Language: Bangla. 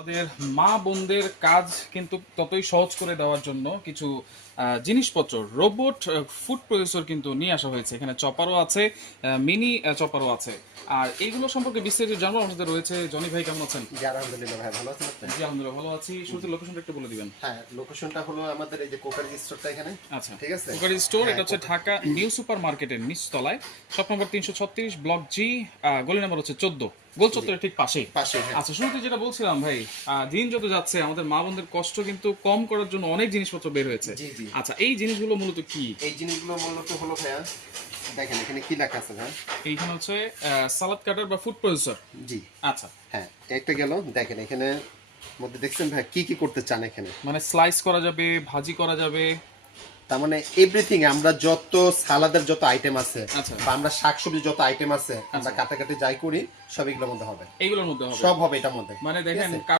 আমাদের মা বোনদের কাজ কিন্তু ততই সহজ করে দেওয়ার জন্য কিছু জিনিসপত্র রোবট ফুড প্রসেসর কিন্তু নিয়ে আসা হয়েছে। এখানে চপারও আছে, মিনি চপারও আছে। আর এইগুলো সম্পর্কে বিস্তারিত জানবো। আমাদের রয়েছে জনি ভাই, কেমন আছেন? জি আলহামদুলিল্লাহ ভাই, ভালো আছেন আপনি? জি আলহামদুলিল্লাহ ভালো আছি। শুরুতে লোকেশনটা একটু বলে দিবেন। হ্যাঁ, লোকেশনটা হলো আমাদের এই যে কোকারি স্টোরটা এখানে। আচ্ছা, ঠিক আছে। কুকারি স্টোর, হ্যাঁ, এটা হচ্ছে ঢাকা নিউ সুপার মার্কেটের নিচতলায়, শপ নম্বর 336, ব্লক জি, গলি নম্বর হচ্ছে 14, গোল চত্বরের ঠিক পাশেই। পাশে, হ্যাঁ। আচ্ছা, শুরুতে যেটা বলছিলাম ভাই, দিন যত যাচ্ছে আমাদের মা বোনদের কষ্ট কিন্তু কম করার জন্য অনেক জিনিসপত্র বের হয়েছে। জি, জি। আচ্ছা, এই জিনিসগুলো মূলত কি? এই জিনিসগুলো মূলত হলো ভাইয়া, দেখেন এখানে কি লেখা আছে ভাই। এইখানে হচ্ছে সালাদ কাটার বা ফুড প্রসেসর। জি। আচ্ছা, হ্যাঁ, একটা গেল। দেখেন এখানে মধ্যে দেখছেন ভাই কি কি করতে চান এখানে। মানে স্লাইস করা যাবে, ভাজি করা যাবে। তার মানে এভরিথিং, আমরা যত সালাদের যত আইটেম আছে আচ্ছা। বা আমরা শাকসবজি যত আইটেম আছে আমরা আচ্ছা। কাটাকাটি যাই করি সব এগুলোর মধ্যে হবে। এইগুলোর মধ্যে হবে, সব হবে এটার মধ্যে। মানে ঠিক দেখেন আছে?